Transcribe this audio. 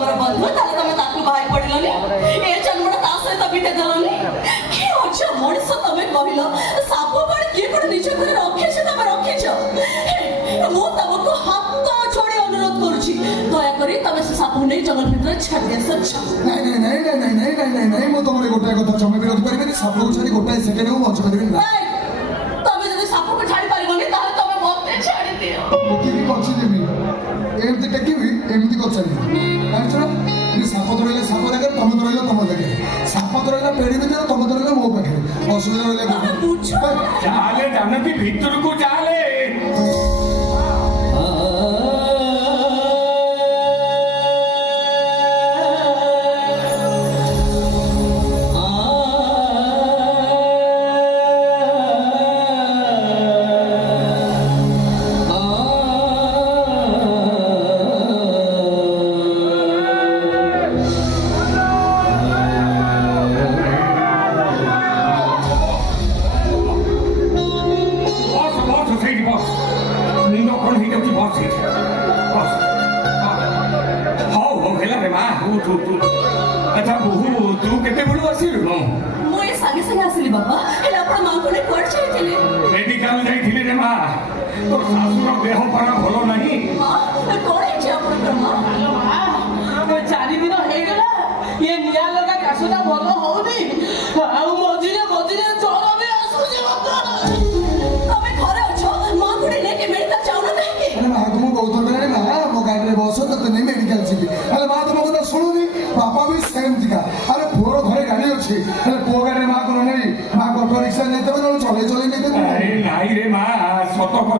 ତମର ବନ୍ଧୁ ତାହେଲେ ତମେ ତାକୁ ବାହାଇ ପଡ଼ିଲନି ଏ ଜନ୍ମଟା ତା ସହିତ ବିତେଇ ଦେଲନି କି ଅଛ ମଣିଷ ତମେ କହିଲ ସାପ ପାଣି କିଏ କଣ ନିଜ ଘରେ ରଖିଛି ତମେ ରଖିଛ ମୁଁ ତମକୁ ହାତ ଯୋଡ଼ି ଅନୁରୋଧ କରୁଛି ଦୟାକରି ତମେ ସେ ସାପକୁ ନେଇ ଜଙ୍ଗଲ ଭିତରେ ଛାଡ଼ି ଆସ ନାଇଁ ମୁଁ ତମର ଗୋଟାଏ କଥା ଜମା ବିରୋଧ କରିବେନି ସାପକୁ ଛାଡ଼ି ଗୋଟାଏ ସେକେଣ୍ଡ ମୁଁ ବଞ୍ଚି ପାରିବିନି ତମେ ଯଦି ସାପକୁ ଛାଡ଼ି ପାରିବନି ତାହେଲେ ତମେ ମତେ ଛାଡ଼ି ଦିଅ ଟେକିବି ବଞ୍ଚିଦେବି ଏମିତି ଟେକିବି ଏମିତି କଚାବି ଜାଣିଛ ନା ସାପ ତ ରହିଲେ ସାପ ଜାଗାରେ ତମେ ତ ରହିଲ ତମ ଜାଗାରେ ସାପ ତ ରହିଲା ପେଡ଼ି ଭିତରେ ତମେ ତ ରହିଲ ମୋ ପାଖରେ ଅସୁବିଧା ରହିଲେ ଚାଲେ ଜାନକୀ ଭିତରକୁ ଚାଲେ अच्छा बहु तू केते बळू आसिलु ମୁଁ ଏ ସାଙ୍ଗେ ସାଙ୍ଗେ ଆସିଲି ବାପା ହେଲେ ଆପଣ ମାଙ୍କୁ ନେଇ କୁଆଡ଼େ ଯାଇଥିଲେ मेडिकल ଯାଇଥିଲି रे ମା ତୋ ଶାଶୁର ଦେହ ପରା ଭଲ ନାହିଁ କଣ ହେଇଛି ଆପଣଙ୍କର ମା 4 ଦିନ ହେଇଗଲା ଏ ନିଆଁ ଲଗା କାଶଟା ଭଲ ହଉନି ଆଉ ମଝିରେ ଜ୍ୱର ବି ଆସୁଛି ତମେ ଘରେ ଅଛ ମାଙ୍କୁ ନେଇକି ମେଡିକାଲ ଯାଉନ କାହିଁକି ମାକୁ ମୁଁ ବହୁତ ଥର ମା ମୋ ଗାଡ଼ିରେ ବସ ତତେ ନେଇ ମେଡିକାଲ ଯିବି ହେଲେ ମା ତମ କଥା ଶୁଣୁନି ବାପା ବି ସେମିତିକା ଆରେ ପୁଅର ଘରେ ଗାଡ଼ି ଅଛି ହେଲେ ପୁଅ ଗାଡ଼ିରେ ମାକୁ ନେଇ ମା ଅଟୋ ରିକ୍ସା ନେଇଦେବେ ନହେଲେ ଚଲେଇ ନେଇଦେବେ ନାଇଁ ରେ ମା ସତ